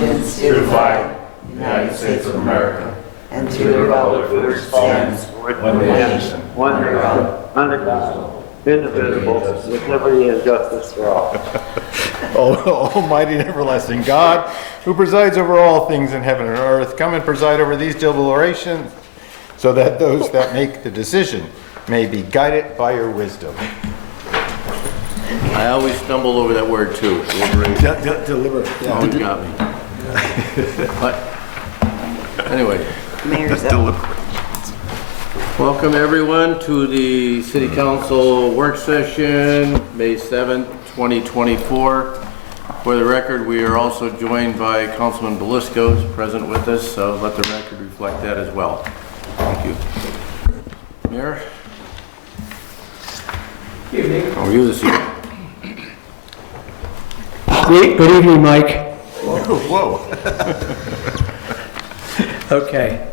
allegiance to the flag of the United States of America and to the republic for which it stands, one nation, under God, indivisible, with liberty and justice for all. Almighty and everlasting God, who presides over all things in heaven and earth, come and preside over these deliberations, so that those that make the decision may be guided by your wisdom. I always stumble over that word too. Deliberate. Always got me. But anyway, Mayor's up. welcome everyone to the City Council work session, May 7th, 2024. For the record, we are also joined by Councilman Belisco, who's present with us, so let the record reflect that as well. Thank you. Mayor? Good evening. How are you this evening? Good evening, Mike. Whoa. Okay,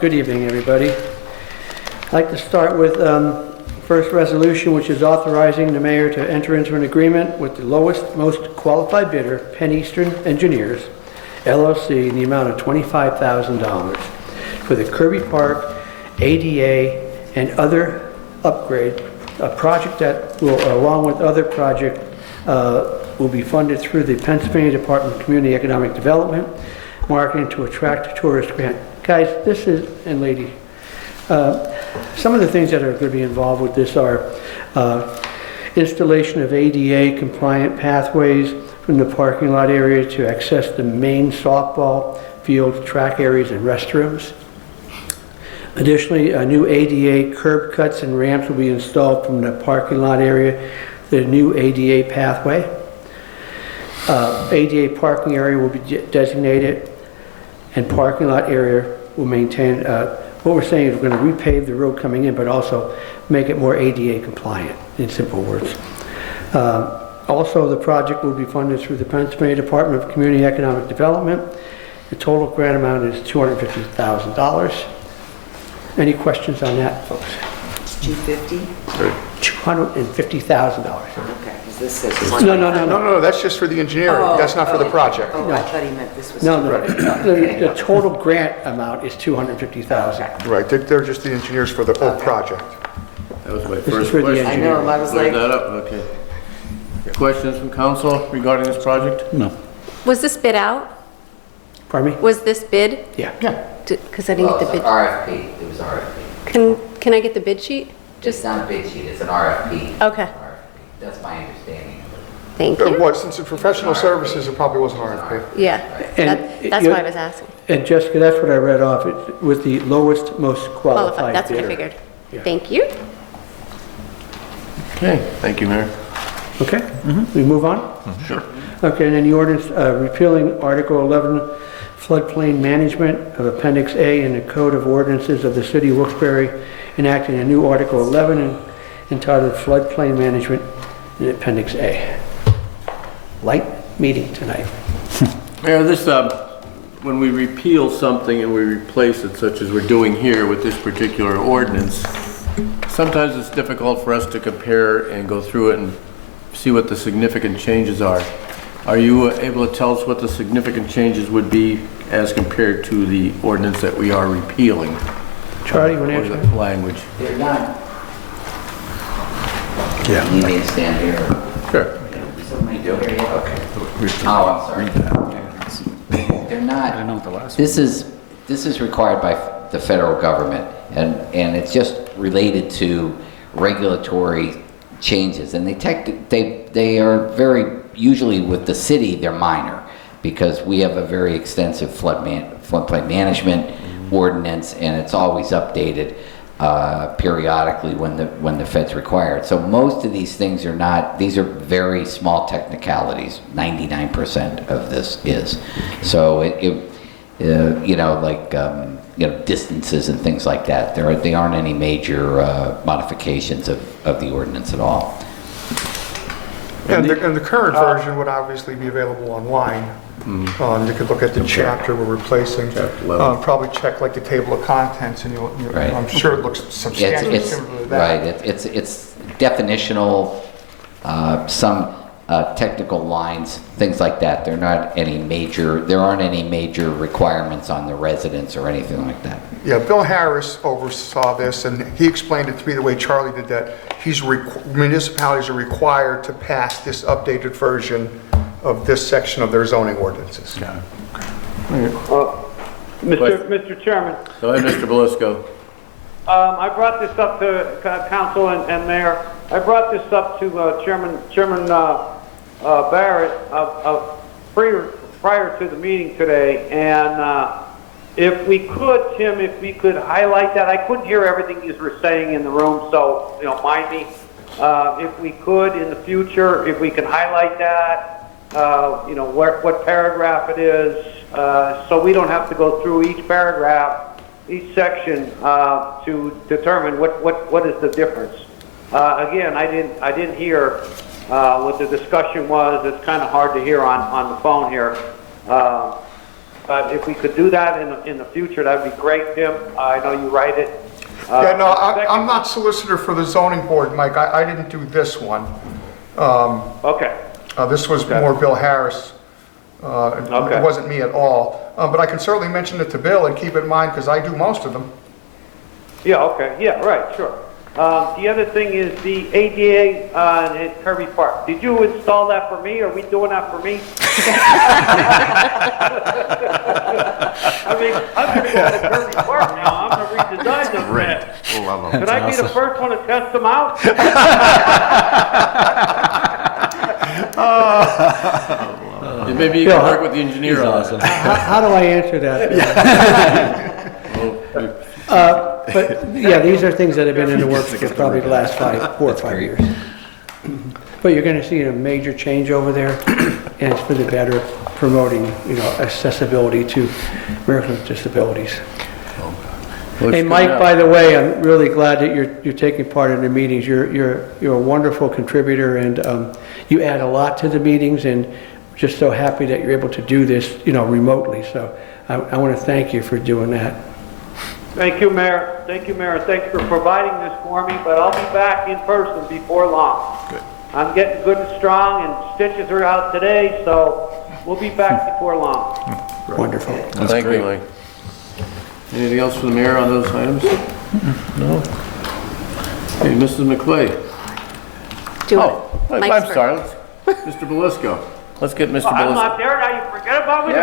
good evening, everybody. I'd like to start with first resolution, which is authorizing the mayor to enter into an agreement with the lowest, most qualified bidder, Penn Eastern Engineers, LLC, in the amount of $25,000 for the Kirby Park ADA and other upgrade, a project that will, along with other projects, will be funded through the Pennsylvania Department of Community Economic Development, Marketing to Attract Tourist Grant. Guys, this is, and lady, some of the things that are going to be involved with this are installation of ADA compliant pathways from the parking lot area to access the main softball field, track areas, and restrooms. Additionally, new ADA curb cuts and ramps will be installed from the parking lot area, the new ADA pathway. ADA parking area will be designated and parking lot area will maintain, what we're saying is we're going to repave the road coming in, but also make it more ADA compliant, in simple words. Also, the project will be funded through the Pennsylvania Department of Community Economic Development. The total grant amount is $250,000. Any questions on that, folks? It's $250? $250,000. Okay, because this says... No, that's just for the engineering. That's not for the project. Oh, I thought he meant this was... No, the total grant amount is $250,000. Right, they're just the engineers for the whole project. That was my This is first for the question. I know, I was Clear like... that up, okay. Questions from council regarding this project? No. Was this bid out? Pardon me? Was this bid? Yeah. Because I didn't get the bid. RFP, it was RFP. Can I get the bid sheet? It's not a bid sheet, it's an RFP. Okay. RFP. That's my understanding. Thank you. What, since it's professional services, it probably was an RFP. Yeah, And that's why I was asking. And Jessica, that's what I read off. It was the lowest, most qualified That's what I bidder. figured. Yeah. Thank you. Okay, thank you, Mayor. Okay, we move on? Sure. Okay, and then the ordinance repealing Article 11, floodplain management of Appendix A in the Code of Ordinances of the City of Wilkes-Barre, enacting a new Article 11 entitled Floodplain Management in Appendix A. Light meeting tonight. Mayor, this, when we repeal something and we replace it, such as we're doing here with this particular ordinance, sometimes it's difficult for us to compare and go through it and see what the significant changes are. Are you able to tell us what the significant changes would be as compared to the ordinance that we are repealing? Charlie, you want to Or answer? the language? They're not, Yeah. you need me to stand here? Sure. Somebody do it? Okay. Oh, I'm sorry. They're not, this is required by the federal government, and it's just related to regulatory changes, and they are very, usually with the city, they're minor, because we have a very extensive floodplain management ordinance, and it's always updated periodically when the feds require it. So most of these things are not, these are very small technicalities. 99% of this is. So you know, like you know, distances and things like that. They aren't any major modifications of the ordinance at all. And the current version would obviously be available online. You could look at the chapter we're replacing. Probably check like the table of contents, and Right. I'm sure it looks substantially It's similar to that. right. It's definitional. Some technical lines, things like that. There aren't any major requirements on the residents or anything like that. Yeah, Bill Harris oversaw this, and he explained it to me the way Charlie did, that municipalities are required to pass this updated version of this section of their zoning ordinances. Mr. Chairman, Go ahead, Mr. Belisco. I brought this up to council and mayor. I brought this up to Chairman Barrett prior to the meeting today, and if we could, Tim, if we could highlight that. I couldn't hear everything you were saying in the room, so mind me. If we could in the future, if we can highlight that, what paragraph it is, so we don't have to go through each paragraph, each section to determine what is the difference. Again, I didn't hear what the discussion was. It's kind of hard to hear on the phone here. But if we could do that in the future, that'd be great, Tim. I know you write it. Yeah, no, I'm not solicitor for the zoning board, Mike. I didn't do this one. Okay. This was more Bill Harris. Okay. It wasn't me at all. But I can certainly mention it to Bill and keep it in mind because I do most of them. Yeah, okay. Yeah, right, sure. The other thing is the ADA at Kirby Park. Did you install that for me? Are we doing that for me? I mean, I'm going to go to Kirby Park now. I'm going to redesign them. Could I be the first one to test them out? Maybe you can work with the engineer on it. How do I answer that? But yeah, these are things that have been in the works for probably the last 4 or 5 years. But you're going to see a major change over there, and it's for the better, promoting accessibility to Americans with disabilities. Hey, Mike, by the way, I'm really glad that you're taking part in the meetings. You're a wonderful contributor, and you add a lot to the meetings, and just so happy that you're able to do this, remotely. So I want to thank you for doing that. Thank you, Mayor. Thank you, Mayor. Thanks for providing this for me, but I'll be back in person before long. Good. I'm getting good and strong, and stitches are out today, so we'll be back before long. Wonderful. Thank you, Mike. Anything else for the mayor on those items? No? Hey, Mrs. McClay. I'm sorry. Mr. Belisco. Let's get Mr. Belisco. I'm not there now. You forget about me?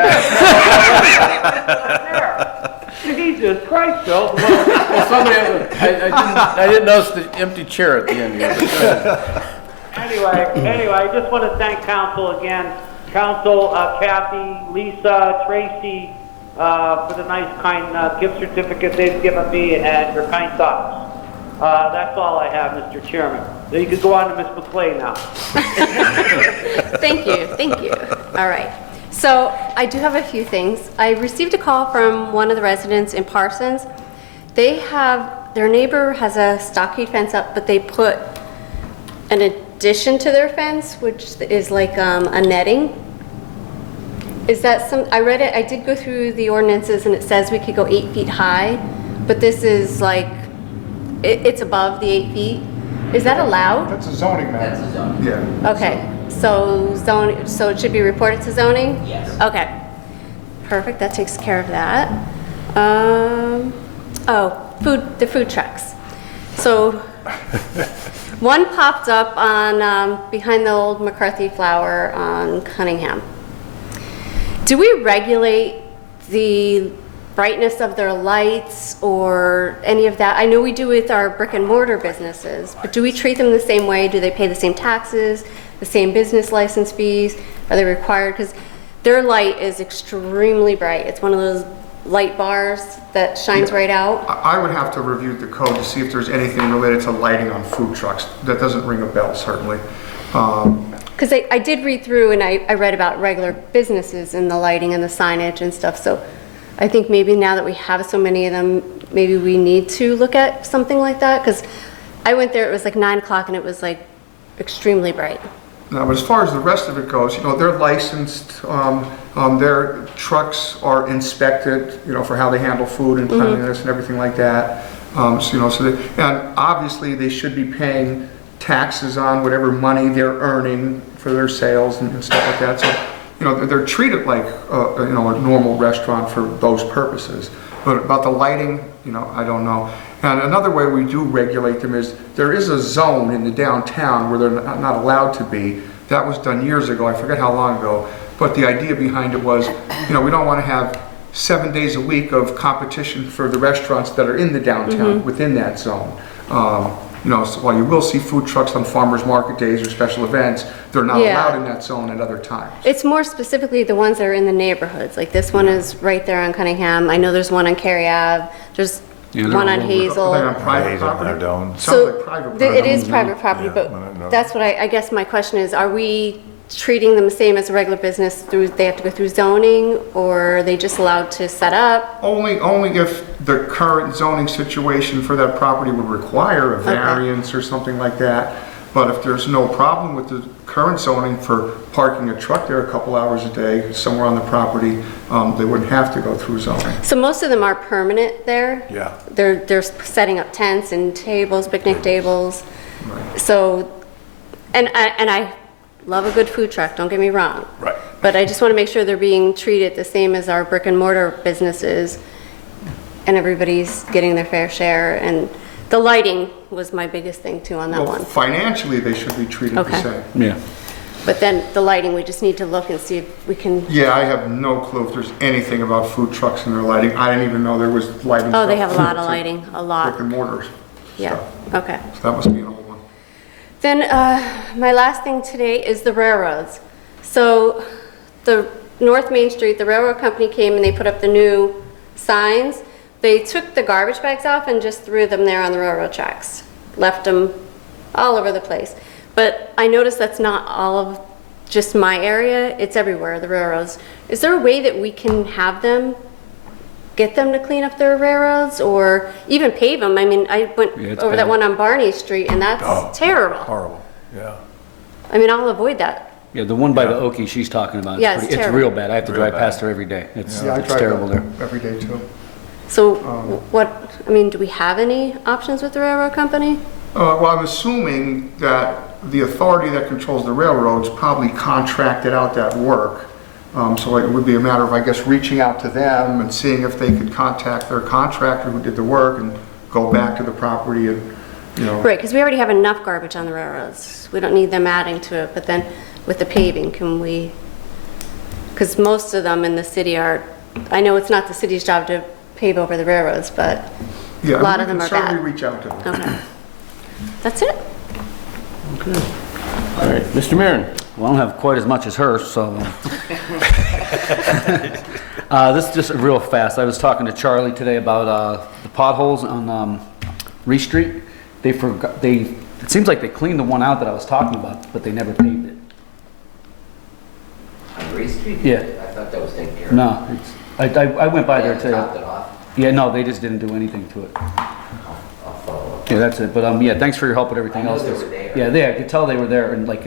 Jesus Christ, Bill. Well, somebody, I didn't notice the empty chair at the end here. Anyway, I just want to thank council again. Council, Kathy, Lisa, Tracy, for the nice, kind gift certificate they've given me and your kind thoughts. That's all I have, Mr. Chairman. So you can go on to Ms. McClay now. Thank you. All right. So I do have a few things. I received a call from one of the residents in Parsons. Their neighbor has a stockade fence up, but they put an addition to their fence, which is like a netting. Is that I read it, I did go through the ordinances and it says we could go 8 feet high, but this is like, it's above the 8 feet. Is that allowed? That's a zoning matter. That's a zoning. Yeah. Okay, so it should be reported to zoning? Yes. Okay, perfect, that takes care of that. The food trucks. So, one popped up on, behind the old McCarthy Flower on Cunningham. Do we regulate the brightness of their lights or any of that? I know we do with our brick and mortar businesses, but do we treat them the same way? Do they pay the same taxes, the same business license fees? Are they required? Because their light is extremely bright. It's one of those light bars that shines right out. I would have to review the code to see if there's anything related to lighting on food trucks. That doesn't ring a bell, certainly. Because I did read through and I read about regular businesses and the lighting and the signage and stuff. So I think maybe now that we have so many of them, maybe we need to look at something like that. Because I went there, it was like 9 o'clock and it was like extremely bright. Now, but as far as the rest of it goes, they're licensed. Their trucks are inspected, for how they handle food and cleanliness and everything like that. And obviously they should be paying taxes on whatever money they're earning for their sales and stuff like that. So, you know, they're treated like, you know, a normal restaurant for those purposes. But about the lighting, you know, I don't know. And another way we do regulate them is there is a zone in the downtown where they're not allowed to be. That was done years ago, I forget how long ago. But the idea behind it was, you know, we don't want to have 7 days a week of competition for the restaurants that are in the downtown within that zone. You know, so while you will see food trucks on farmers market days or special events, they're not allowed in that zone at other times. It's more specifically the ones that are in the neighborhoods. Like this one is right there on Cunningham. I know there's one on Cary Ave. There's one on Hazel. Are they on private Hazel, property? no, don't. Sounds like private property. It is private property, Yeah, but no. that's what I guess my question is, are we treating them the same as a regular business through, they have to go through zoning, or are they just allowed to set up? Only if the current zoning situation for that property would require a variance or something like that. But if there's no problem with the current zoning for parking a truck there a couple hours a day somewhere on the property, they wouldn't have to go through zoning. So most of them are permanent there? Yeah. They're setting up tents and tables, picnic tables. Right. So, and I love a good food truck, don't get me wrong. Right. But I just want to make sure they're being treated the same as our brick and mortar businesses, and everybody's getting their fair share. And the lighting was my biggest thing too on that Well, one. financially, they should be treated the Okay. same. Yeah. But then the lighting, we just need to look and see if we can, Yeah, I have no clue if there's anything about food trucks and their lighting. I didn't even know there was lighting. oh, they stuff have a lot of to lighting, a Brick lot. and mortars. Yeah, stuff. okay. So that must be an old one. Then my last thing today is the railroads. So the North Main Street, the railroad company came and they put up the new signs. They took the garbage bags off and just threw them there on the railroad tracks. Left them all over the place. But I noticed that's not all of just my area, it's everywhere, the railroads. Is there a way that we can have them, get them to clean up their railroads or even pave them? I mean, I went it's over that bad. one on Barney Street and that's terrible. Horrible, yeah. I mean, I'll avoid that. Yeah, the one by the Okie she's talking about. Yeah, it's It's terrible. real bad. I have to Real drive bad. past her every day. It's Yeah, I it's drive terrible there. every day too. So what, I mean, do we have any options with the railroad company? Well, I'm assuming that the authority that controls the railroads probably contracted out that work. So it would be a matter of, I guess, reaching out to them and seeing if they could contact their contractor who did the work and go back to the property and, you know. Right, because we already have enough garbage on the railroads. We don't need them adding to it, but then with the paving, can we, because most of them in the city are, I know it's not the city's job to pave over the railroads, but Yeah, a lot we of them can are bad. certainly reach out to them. Okay. That's it? All right, Mr. Maron. Well, I don't have quite as much as her, so. This is just real fast. I was talking to Charlie today about the potholes on Reese Street. It seems like they cleaned the one out that I was talking about, but they never paved it. On Reese Street? Yeah. I thought that was taken care of. No, I went by there They topped today. it off. Yeah, no, they just didn't do anything to it. I'll follow up. Yeah, that's it. But yeah, thanks for your help with everything I know else. they were there. Yeah, I could tell they were there and like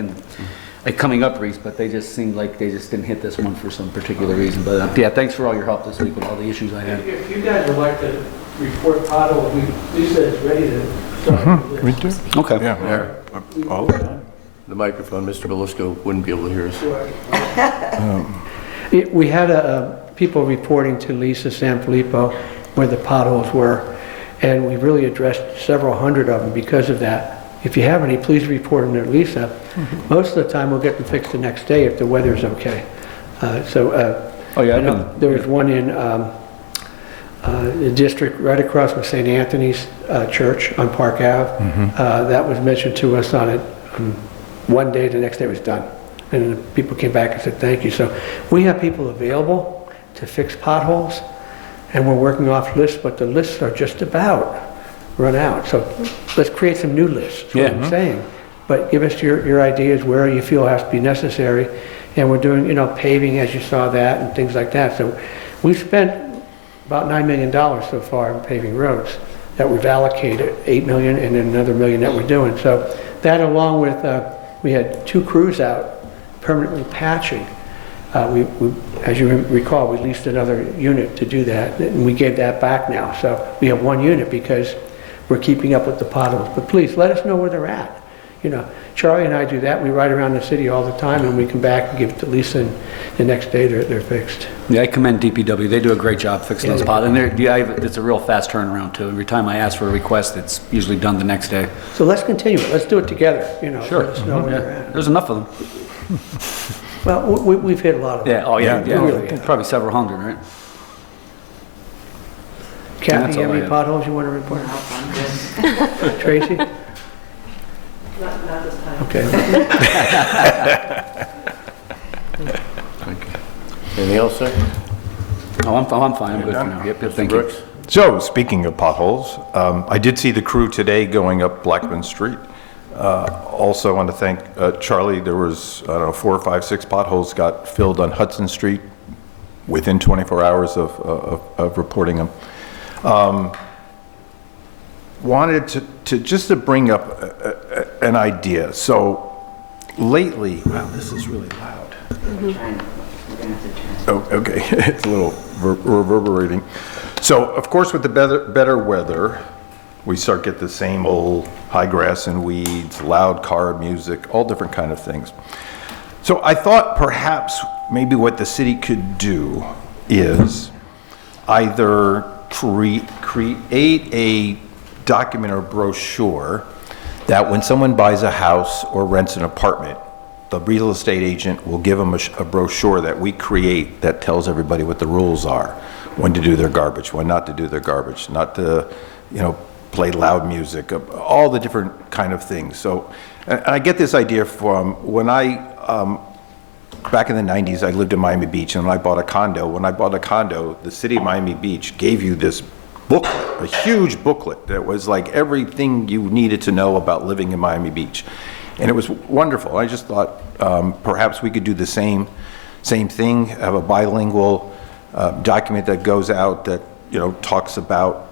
coming up Reese, but they just seemed like they just didn't hit this one for some particular reason. But yeah, thanks for all your help this week with all the issues I had. If you guys would like to report potholes, Lisa is ready to start with Me this. too. Okay. Yeah, all the time. The microphone, Mr. Belisco wouldn't be able to hear us. We had people reporting to Lisa Sanfilippo where the potholes were, and we really addressed several hundred of them because of that. If you have any, please report them to Lisa. Most of the time, we'll get them fixed the next day if the weather's okay. Oh, yeah, I know there was one in the district right across from St. Anthony's Church on Park Ave. That was mentioned to us on it one day, the next day it was done. And the people came back and said, thank you. So we have people available to fix potholes, and we're working off lists, but the lists are just about run out. So let's create some new lists, is what I'm saying. But give us your ideas where you feel has to be necessary. And we're doing, paving, as you saw that, and things like that. So we've spent about $9 million so far in paving roads that we've allocated, $8 million and then another $1 million that we're doing. So that along with, we had 2 crews out permanently patching. As you recall, we leased another unit to do that, and we gave that back now. So we have 1 unit because we're keeping up with the potholes. But please, let us know where they're at. You know, Charlie and I do that. We ride around the city all the time, and we come back and give it to Lisa, and the next day they're fixed. Yeah, I commend DPW. They do a great job fixing Yeah, those they potholes. And it's a real fast turnaround too. Every time I ask for a request, it's usually done the next day. So let's continue it. Let's do it together, you know. Sure. Let us know where Yeah. they're at. There's enough of them. Well, we've hit a lot of them. Yeah, oh yeah, We really have. Probably several hundred, right? Kathy, That's you have all I any have. potholes you want to report? Tracy? Not this time. Okay. Anything else, sir? Oh, I'm fine. I'm good for now. Yep, thank you. Brooks? So, speaking of potholes, I did see the crew today going up Blackman Street. Also want to thank Charlie. There was, I don't know, 4 or 5, 6 potholes got filled on Hudson Street within 24 hours of reporting them. Wanted to just to bring up an idea. So lately, wow, this is really loud. Oh, okay, it's a little reverberating. So, of course, with the better weather, we start get the same old high grass and weeds, loud car music, all different kind of things. So I thought perhaps maybe what the city could do is either create a document or brochure that when someone buys a house or rents an apartment, the real estate agent will give them a brochure that we create that tells everybody what the rules are, when to do their garbage, when not to do their garbage, not to, play loud music, all the different kind of things. So, and I get this idea from when back in the 90s, I lived in Miami Beach, and when I bought a condo, the city of Miami Beach gave you this booklet, a huge booklet that was like everything you needed to know about living in Miami Beach. And it was wonderful. I just thought perhaps we could do the same thing, have a bilingual document that goes out that, talks about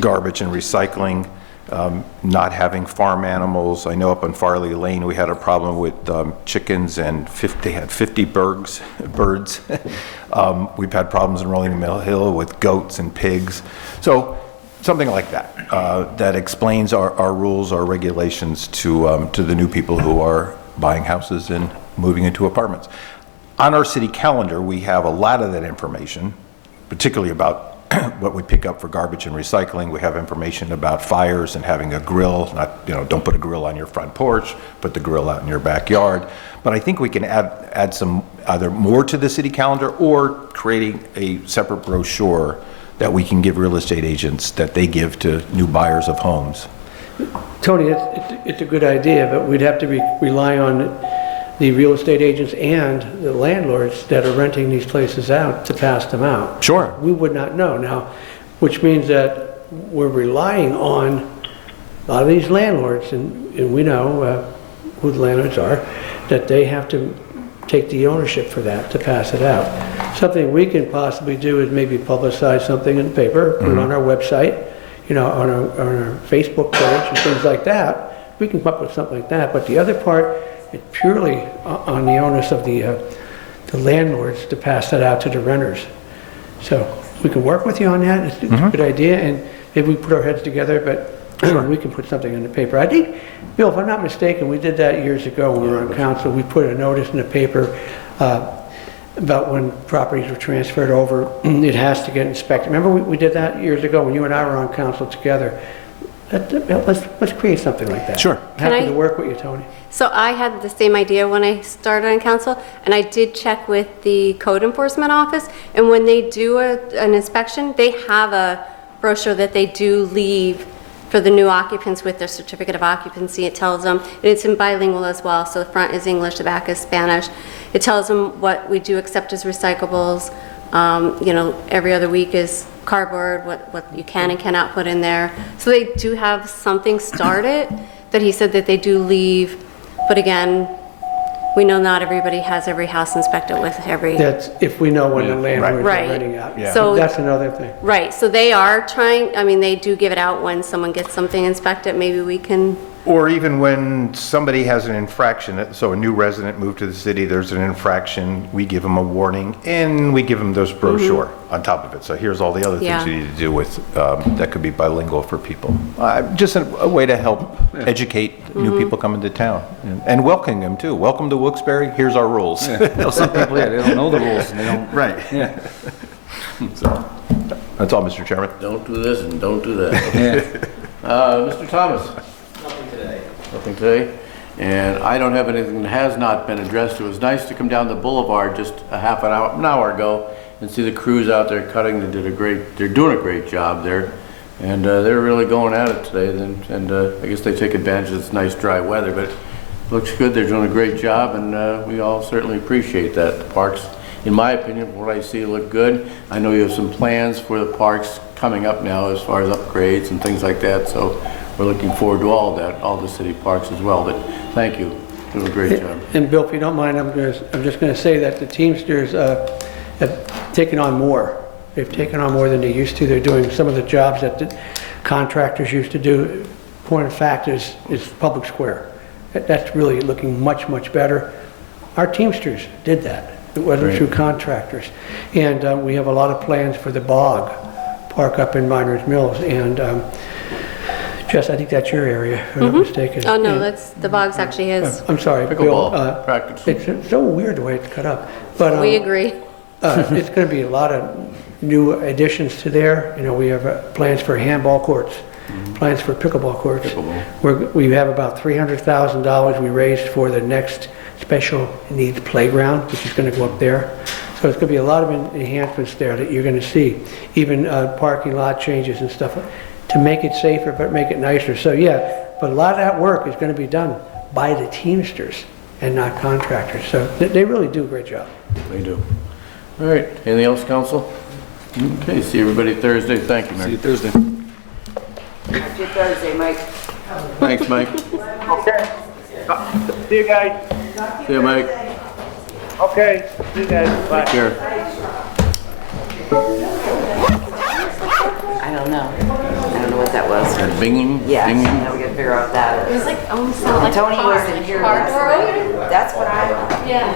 garbage and recycling, not having farm animals. I know up on Farley Lane we had a problem with chickens, and they had 50 birds. We've had problems in Rolling Mill Hill with goats and pigs. So something like that, that explains our rules, our regulations to the new people who are buying houses and moving into apartments. On our city calendar, we have a lot of that information, particularly about what we pick up for garbage and recycling. We have information about fires and having a grill, don't put a grill on your front porch, put the grill out in your backyard. But I think we can add some, either more to the city calendar or creating a separate brochure that we can give real estate agents that they give to new buyers of homes. Tony, it's a good idea, but we'd have to rely on the real estate agents and the landlords that are renting these places out to pass them out. Sure. We would not know now, which means that we're relying on a lot of these landlords, and we know who the landlords are, that they have to take the ownership for that to pass it out. Something we can possibly do is maybe publicize something in the paper, put it on our website, on our Facebook page and things like that. We can come up with something like that, but the other part, it's purely on the onus of the landlords to pass that out to the renters. So we can work with you on that. It's a good idea, and maybe we put our heads together, but we can put something in the paper. I think, Bill, if I'm not mistaken, we did that years ago when we were on council. We put a notice in the paper about when properties were transferred over, it has to get inspected. Remember we did that years ago when you and I were on council together? Let's create something like that. Sure. Happy to work with you, Tony. So I had the same idea when I started on council, and I did check with the code enforcement office, and when they do an inspection, they have a brochure that they do leave for the new occupants with their certificate of occupancy. It tells them, and it's in bilingual as well, so the front is English, the back is Spanish. It tells them what we do accept as recyclables. Every other week is cardboard, what you can and cannot put in there. So they do have something started that he said that they do leave. But again, we know not everybody has every house inspected with every... That's if we know when the landlords Right. are renting out. Yeah. So That's another thing. Right, so they are trying, they do give it out when someone gets something inspected. Maybe we can Or even when somebody has an infraction, so a new resident moved to the city, there's an infraction, we give them a warning, and we give them this brochure on top of it. So here's all the other things Yeah. you need to do with, that could be bilingual for people. Just a way to help educate new people coming to town, and welcome them too. Welcome to Wilkes-Barre, here's our rules. Well, some people, yeah, they don't know the rules, and they don't. Right. Yeah. So, that's all, Mr. Chairman. Don't do this and don't do that. Yeah. Mr. Thomas? Nothing today. And I don't have anything that has not been addressed. It was nice to come down the boulevard just an hour ago and see the crews out there cutting. They're doing a great job there. And they're really going at it today. And I guess they take advantage of this nice dry weather, but it looks good. They're doing a great job, and we all certainly appreciate that. The parks, in my opinion, from what I see, look good. I know you have some plans for the parks coming up now as far as upgrades and things like that. So we're looking forward to all that, all the city parks as well, but thank you, doing a great job. And Bill, if you don't mind, I'm just going to say that the Teamsters have taken on more. They've taken on more than they used to. They're doing some of the jobs that the contractors used to do. Point of fact is Public Square. That's really looking much, much better. Our Teamsters did that. It wasn't through contractors. And we have a lot of plans for the Bog Park up in Miners Mills. And Jess, I think that's your area, if I'm not mistaken. Oh, no, And- that's, the Boggs actually is. I'm sorry, Bill. Pickleball practice. It's so weird the way it's cut up. But We agree. it's going to be a lot of new additions to there. You know, we have plans for handball courts, plans for pickleball courts. We have about $300,000 we raised for the next special needs playground, which is going to go up there. So it's going to be a lot of enhancements there that you're going to see, even parking lot changes and stuff to make it safer, but make it nicer. So yeah, but a lot of that work is going to be done by the Teamsters and not contractors. So they really do a great job. They do. All right, anything else, council? Okay, see everybody Thursday. Thank you, Mary. See you Thursday. Talk to you Thursday, Mike. Thanks, Mike. Okay. See you guys. See you, Mike. Okay, see you guys. Bye. Take care. I don't know. I don't know what that was. That binging? Yeah, Dinging? now we gotta figure out what that It is. was like, almost sounded like a Tony car, was in like here a car last door night. open. That's what I. Yeah.